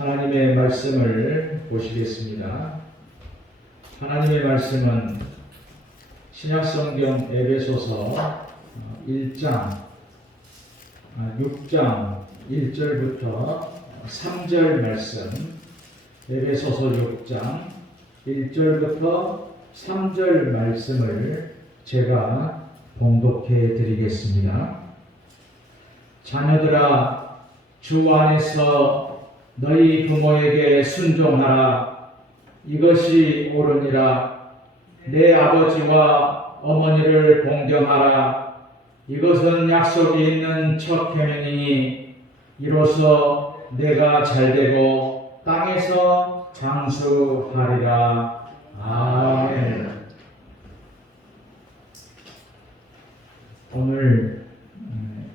하나님의 말씀을 보시겠습니다. 하나님의 말씀은 신약성경 에베소서 1장 6장 1절부터 3절 말씀, 에베소서 6장 1절부터 3절 말씀을 제가 봉독해 드리겠습니다. 자녀들아, 주 안에서 너희 부모에게 순종하라. 이것이 옳으니라. 내 아버지와 어머니를 공경하라. 이것은 약속이 있는 첫 계명이니 이로써 내가 잘되고 땅에서 장수하리라. 아멘. 오늘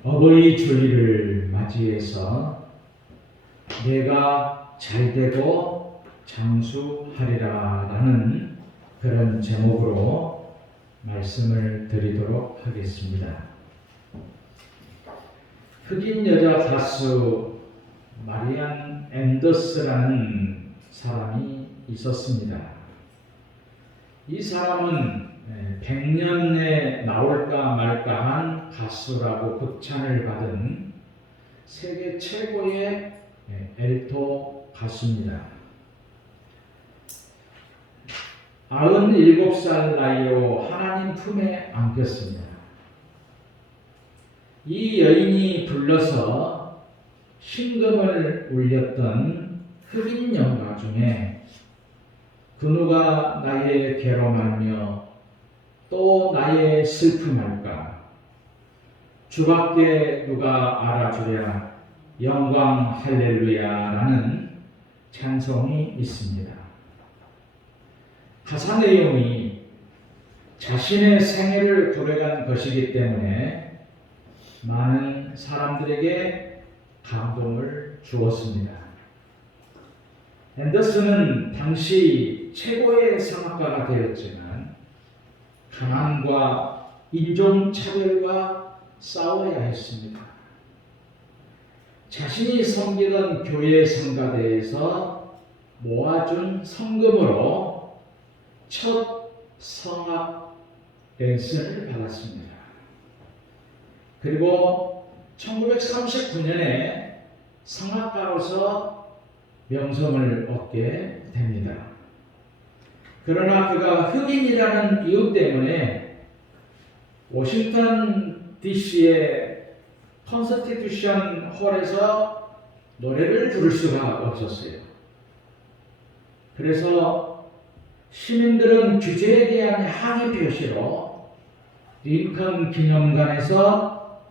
어버이 주일을 맞이해서 내가 잘되고 장수하리라 라는 그런 제목으로 말씀을 드리도록 하겠습니다. 흑인 여자 가수 마리안 앤더스라는 사람이 있었습니다. 이 사람은 100년 내에 나올까 말까한 가수라고 극찬을 받은 세계 최고의 엘토 가수입니다. 97살 나이로 하나님 품에 안겼습니다. 이 여인이 불러서 신금을 울렸던 흑인 연가 중에 그 누가 나의 괴로 말며 또 나의 슬픔할까, 주밖에 누가 알아주랴, 영광 할렐루야라는 찬송이 있습니다. 가사 내용이 자신의 생애를 고백한 것이기 때문에 많은 사람들에게 감동을 주었습니다. 앤더슨은 당시 최고의 성악가가 되었지만 가난과 인종차별과 싸워야 했습니다. 자신이 섬기던 교회 성가대에서 모아준 성금으로 첫 성악 레슨을 받았습니다. 그리고 1939년에 성악가로서 명성을 얻게 됩니다. 그러나 그가 흑인이라는 이유 때문에 워싱턴 DC의 컨스티튜션 홀에서 노래를 부를 수가 없었어요. 그래서 시민들은 규제에 대한 항의 표시로 링컨 기념관에서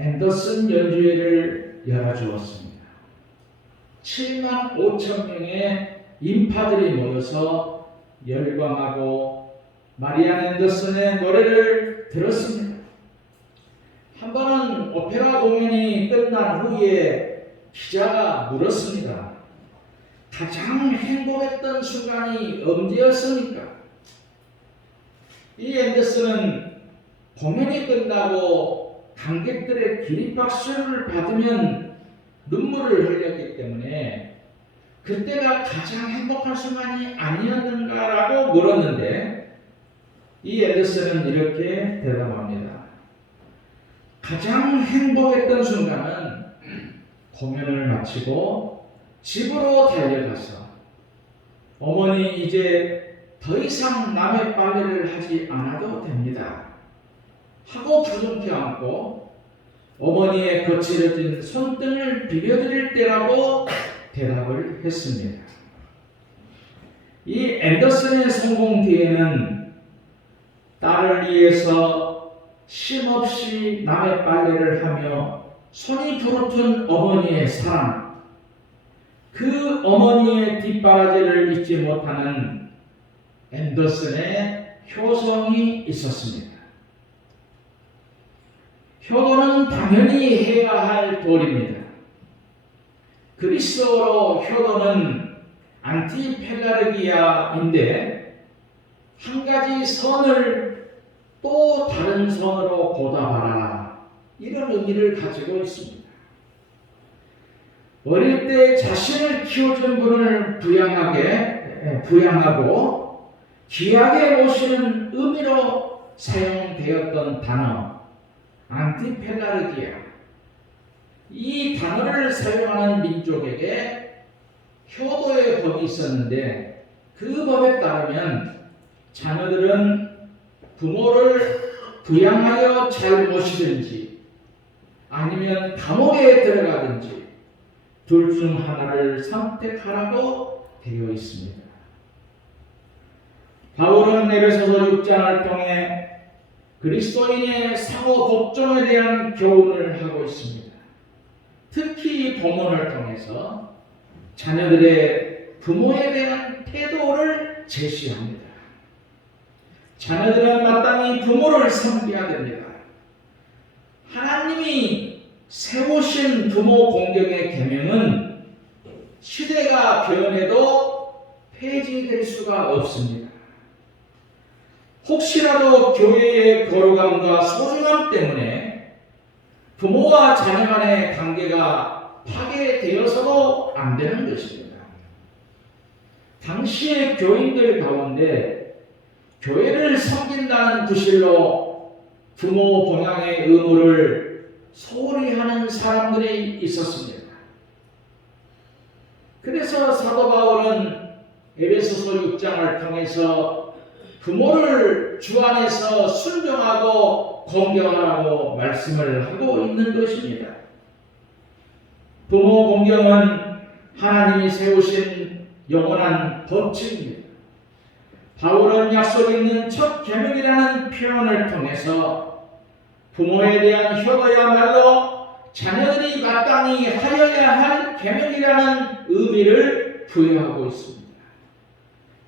앤더슨 연주회를 열어주었습니다. 7만 5천 명의 인파들이 모여서 열광하고 마리안 앤더슨의 노래를 들었습니다. 한 번은 오페라 공연이 끝난 후에 기자가 물었습니다. 가장 행복했던 순간이 언제였습니까? 이 앤더슨은 공연이 끝나고 관객들의 기립박수를 받으면 눈물을 흘렸기 때문에 그때가 가장 행복한 순간이 아니었는가라고 물었는데 이 앤더슨은 이렇게 대답합니다. 가장 행복했던 순간은 공연을 마치고 집으로 달려가서 어머니 이제 더 이상 남의 빨래를 하지 않아도 됩니다 하고 부둥켜 안고 어머니의 거칠어진 손등을 비벼드릴 때라고 대답을 했습니다. 이 앤더슨의 성공 뒤에는 딸을 위해서 쉼없이 남의 빨래를 하며 손이 부르튼 어머니의 사랑, 그 어머니의 뒷바라지를 잊지 못하는 앤더슨의 효성이 있었습니다. 효도는 당연히 해야 할 도리입니다. 그리스어로 효도는 안티펠라르기아인데 한 가지 선을 또 다른 선으로 보답하라, 이런 의미를 가지고 있습니다. 어릴 때 자신을 키워준 분을 부양하고 귀하게 모시는 의미로 사용되었던 단어 안티펠라르기아. 이 단어를 사용하는 민족에게 효도의 법이 있었는데 그 법에 따르면 자녀들은 부모를 부양하여 잘 모시든지 아니면 감옥에 들어가든지 둘 중 하나를 선택하라고 되어 있습니다. 바울은 에베소서 6장을 통해 그리스도인의 상호 복종에 대한 교훈을 하고 있습니다. 특히 본문을 통해서 자녀들의 부모에 대한 태도를 제시합니다. 자녀들은 마땅히 부모를 섬겨야 됩니다. 하나님이 세우신 부모 공경의 계명은 시대가 변해도 폐지될 수가 없습니다. 혹시라도 교회의 거룩함과 소중함 때문에 부모와 자녀 간의 관계가 파괴되어서도 안 되는 것입니다. 당시의 교인들 가운데 교회를 섬긴다는 구실로 부모 봉양의 의무를 소홀히 하는 사람들이 있었습니다. 그래서 사도 바울은 에베소서 6장을 통해서 부모를 주 안에서 순종하고 공경하라고 말씀을 하고 있는 것입니다. 부모 공경은 하나님이 세우신 영원한 법칙입니다. 바울은 약속 있는 첫 계명이라는 표현을 통해서 부모에 대한 효도야말로 자녀들이 마땅히 하여야 할 계명이라는 의미를 부여하고 있습니다.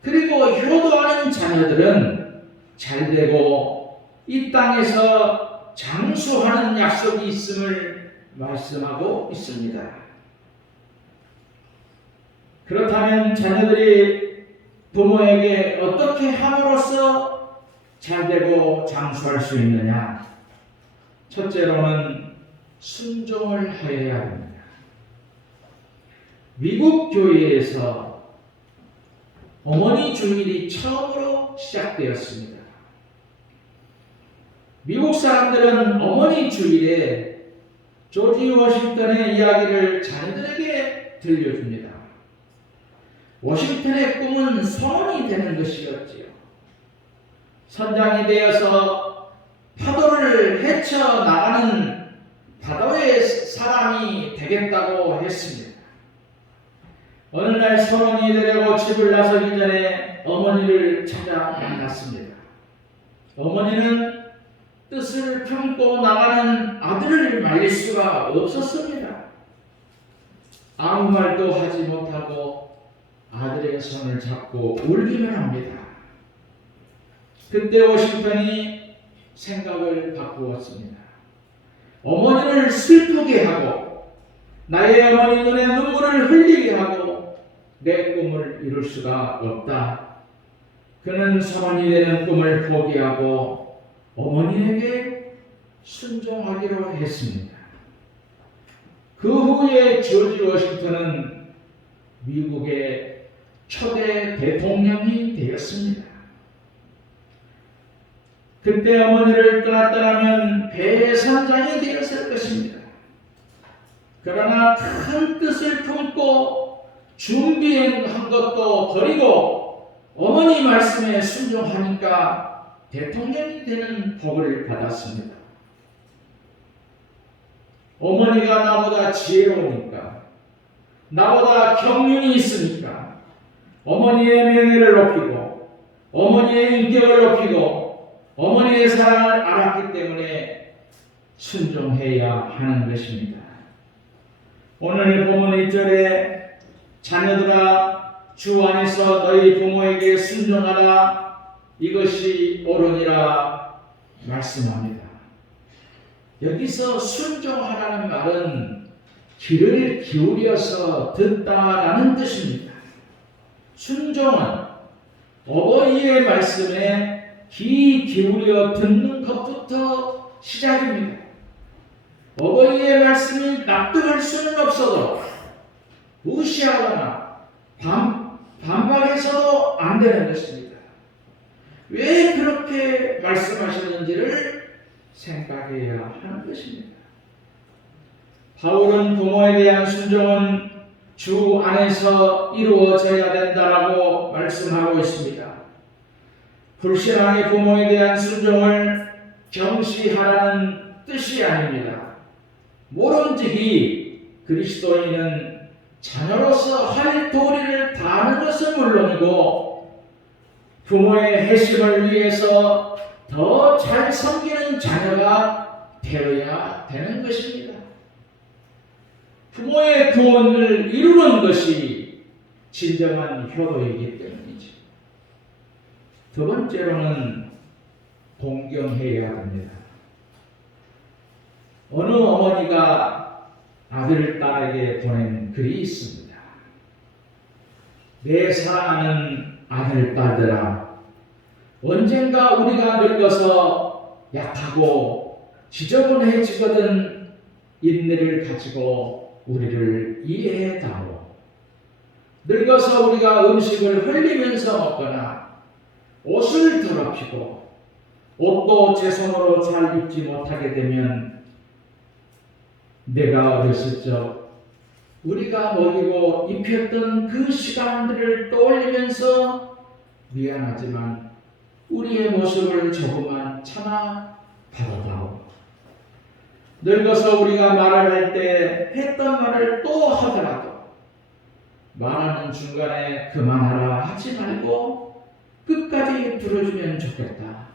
그리고 효도하는 자녀들은 잘되고 이 땅에서 장수하는 약속이 있음을 말씀하고 있습니다. 그렇다면 자녀들이 부모에게 어떻게 함으로써 잘되고 장수할 수 있느냐? 첫째로는 순종을 하여야 합니다. 미국 교회에서 어머니 주일이 처음으로 시작되었습니다. 미국 사람들은 어머니 주일에 조지 워싱턴의 이야기를 자녀들에게 들려줍니다. 워싱턴의 꿈은 선원이 되는 것이었지요. 선장이 되어서 파도를 헤쳐나가는 바다의 사람이 되겠다고 했습니다. 어느 날 선원이 되려고 집을 나서기 전에 어머니를 찾아 만났습니다. 어머니는 뜻을 품고 나가는 아들을 말릴 수가 없었습니다. 아무 말도 하지 못하고 아들의 손을 잡고 울기만 합니다. 그때 워싱턴이 생각을 바꾸었습니다. 어머니를 슬프게 하고 나의 어머니 눈에 눈물을 흘리게 하고 내 꿈을 이룰 수가 없다. 그는 선원이 되는 꿈을 포기하고 어머니에게 순종하기로 했습니다. 그 후에 조지 워싱턴은 미국의 초대 대통령이 되었습니다. 그때 어머니를 떠났더라면 배의 선장이 되었을 것입니다. 그러나 큰 뜻을 품고 준비한 것도 버리고 어머니 말씀에 순종하니까 대통령이 되는 복을 받았습니다. 어머니가 나보다 지혜로우니까, 나보다 경륜이 있으니까 어머니의 명예를 높이고 어머니의 인격을 높이고 어머니의 사랑을 알았기 때문에 순종해야 하는 것입니다. 오늘 본문 1절에 자녀들아 주 안에서 너희 부모에게 순종하라 이것이 옳으니라 말씀합니다. 여기서 순종하라는 말은 귀를 기울여서 듣다라는 뜻입니다. 순종은 어버이의 말씀에 귀 기울여 듣는 것부터 시작입니다. 어버이의 말씀이 납득할 수는 없어도 무시하거나 반박해서도 안 되는 것입니다. 왜 그렇게 말씀하셨는지를 생각해야 하는 것입니다. 바울은 부모에 대한 순종은 주 안에서 이루어져야 된다라고 말씀하고 있습니다. 불신앙의 부모에 대한 순종을 경시하라는 뜻이 아닙니다. 모름지기 그리스도인은 자녀로서 할 도리를 다하는 것은 물론이고 부모의 회심을 위해서 더 잘 섬기는 자녀가 되어야 되는 것입니다. 부모의 구원을 이루는 것이 진정한 효도이기 때문이죠. 두 번째로는 공경해야 합니다. 어느 어머니가 아들, 딸에게 보낸 글이 있습니다. 내 사랑하는 아들, 딸들아, 언젠가 우리가 늙어서 약하고 지저분해지거든 인내를 가지고 우리를 이해해다오. 늙어서 우리가 음식을 흘리면서 먹거나 옷을 더럽히고 옷도 제 손으로 잘 입지 못하게 되면 내가 어렸을 적 우리가 먹이고 입혔던 그 시간들을 떠올리면서 미안하지만 우리의 모습을 조금만 참아 받아다오. 늙어서 우리가 말을 할 때 했던 말을 또 하더라도 말하는 중간에 그만하라 하지 말고 끝까지 들어주면 좋겠다.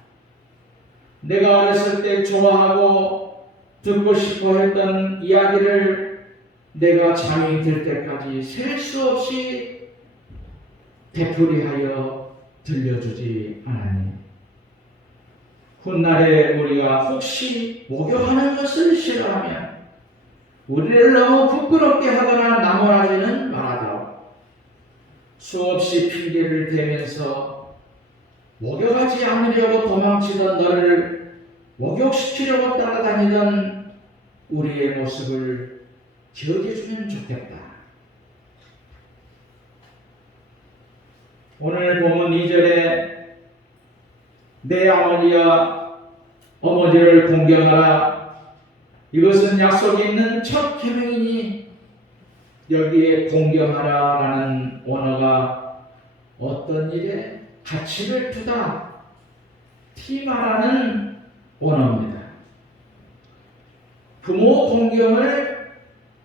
내가 어렸을 때 좋아하고 듣고 싶어 했던 이야기를 내가 잠이 들 때까지 셀 수 없이 되풀이하여 들려주지 않았니? 훗날에 우리가 혹시 목욕하는 것을 싫어하면 우리를 너무 부끄럽게 하거나 나무라지는 말하도록 수없이 핑계를 대면서 목욕하지 않으려고 도망치던 너를 목욕시키려고 따라다니던 우리의 모습을 기억해주면 좋겠다. 오늘 본문 2절에 내 아버지와 어머니를 공경하라. 이것은 약속이 있는 첫 계명이니 여기에 공경하라라는 언어가 어떤 일에 가치를 두다 티마라는 언어입니다. 부모 공경을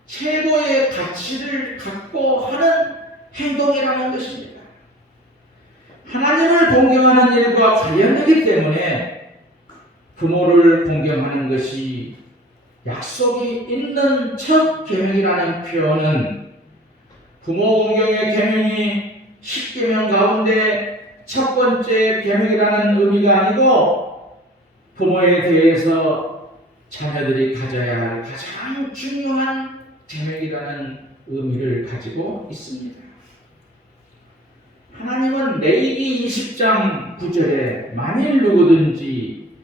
최고의 가치를 갖고 하는 행동이라는 것입니다. 하나님을 공경하는 일과 관련되기 때문에 부모를 공경하는 것이 약속이 있는 첫 계명이라는 표현은 부모 공경의 계명이 10계명 가운데 첫 번째 계명이라는 의미가 아니고 부모에 대해서 자녀들이 가져야 할 가장 중요한 계명이라는 의미를 가지고 있습니다. 하나님은 레위기 20장 9절에 만일 누구든지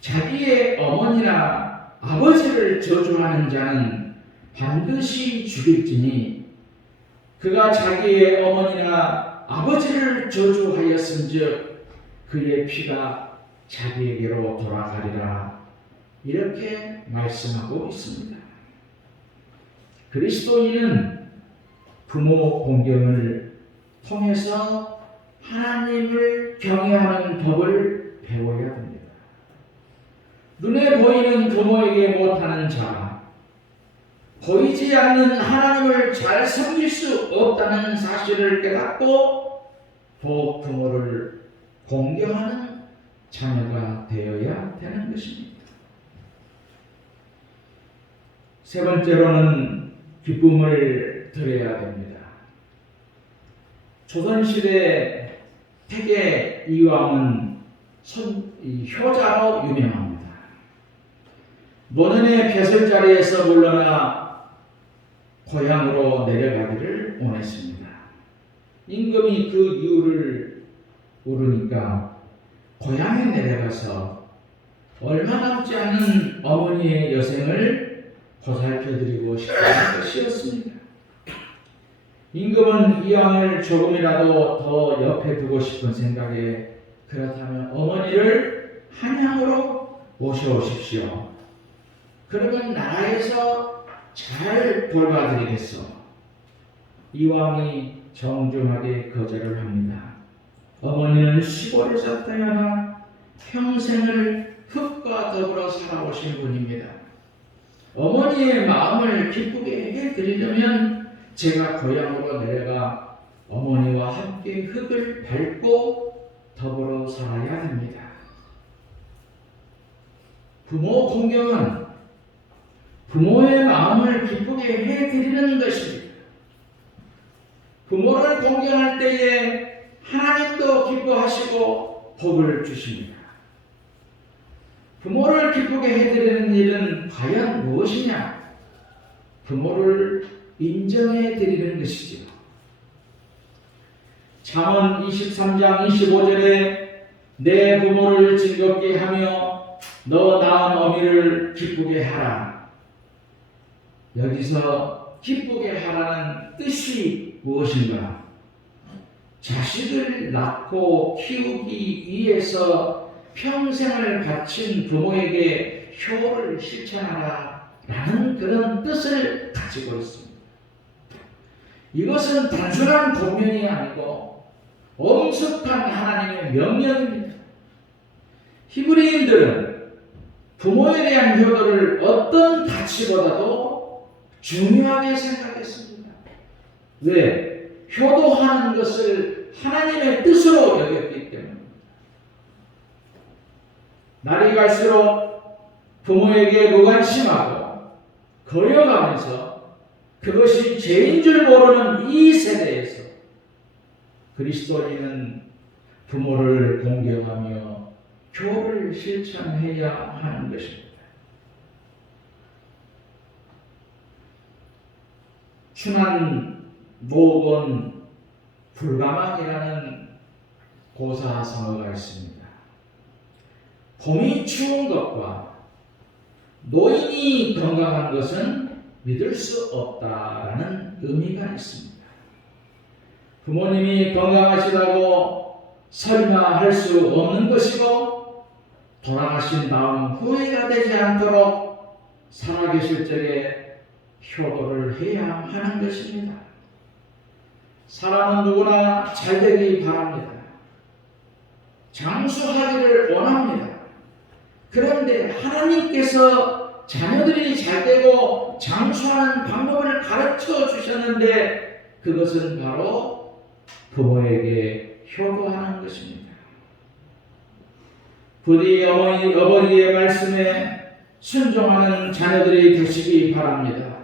자기의 어머니나 아버지를 저주하는 자는 반드시 죽일지니 그가 자기의 어머니나 아버지를 저주하였은즉 그의 피가 자기에게로 돌아가리라. 이렇게 말씀하고 있습니다. 그리스도인은 부모 공경을 통해서 하나님을 경외하는 법을 배워야 합니다. 눈에 보이는 부모에게 못하는 자, 보이지 않는 하나님을 잘 섬길 수 없다는 사실을 깨닫고 더욱 부모를 공경하는 자녀가 되어야 되는 것입니다. 세 번째로는 기쁨을 드려야 됩니다. 조선시대 태계 이왕은 효자로 유명합니다. 노년의 벼슬자리에서 물러나 고향으로 내려가기를 원했습니다. 임금이 그 이유를 모르니까 고향에 내려가서 얼마 남지 않은 어머니의 여생을 보살펴드리고 싶은 것이었습니다. 임금은 이왕을 조금이라도 더 옆에 두고 싶은 생각에 그렇다면 어머니를 한양으로 모셔오십시오. 그러면 나라에서 잘 돌봐드리겠소. 이왕이 정중하게 거절을 합니다. 어머니는 시골에서 태어나 평생을 흙과 더불어 살아오신 분입니다. 어머니의 마음을 기쁘게 해드리려면 제가 고향으로 내려가 어머니와 함께 흙을 밟고 더불어 살아야 됩니다. 부모 공경은 부모의 마음을 기쁘게 해드리는 것입니다. 부모를 공경할 때에 하나님도 기뻐하시고 복을 주십니다. 부모를 기쁘게 해드리는 일은 과연 무엇이냐? 부모를 인정해 드리는 것이지요. 잠언 23장 25절에 내 부모를 즐겁게 하며 너 낳은 어미를 기쁘게 하라. 여기서 기쁘게 하라는 뜻이 무엇인가? 자식을 낳고 키우기 위해서 평생을 바친 부모에게 효를 실천하라 라는 그런 뜻을 가지고 있습니다. 이것은 단순한 공면이 아니고 엄숙한 하나님의 명령입니다. 히브리인들은 부모에 대한 효도를 어떤 가치보다도 중요하게 생각했습니다. 왜? 효도하는 것을 하나님의 뜻으로 여겼기 때문입니다. 날이 갈수록 부모에게 무관심하고 거여가면서 그것이 죄인 줄 모르는 이 세대에서 그리스도인은 부모를 공경하며 교를 실천해야 하는 것입니다. 춘한 모건 불가망이라는 고사성어가 있습니다. 봄이 추운 것과 노인이 건강한 것은 믿을 수 없다라는 의미가 있습니다. 부모님이 건강하시다고 설마할 수 없는 것이고 돌아가신 다음 후회가 되지 않도록 살아계실 적에 효도를 해야 하는 것입니다. 사람은 누구나 잘되기 바랍니다. 장수하기를 원합니다. 그런데 하나님께서 자녀들이 잘되고 장수하는 방법을 가르쳐 주셨는데 그것은 바로 부모에게 효도하는 것입니다. 부디 어머니의 말씀에 순종하는 자녀들이 되시기 바랍니다.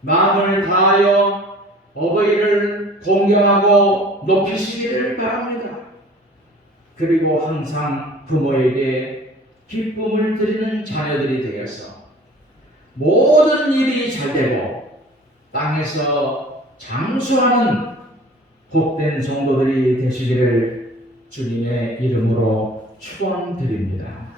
마음을 다하여 어버이를 공경하고 높이시기를 바랍니다. 그리고 항상 부모에게 기쁨을 드리는 자녀들이 되어서 모든 일이 잘되고 땅에서 장수하는 복된 성도들이 되시기를 주님의 이름으로 축원드립니다.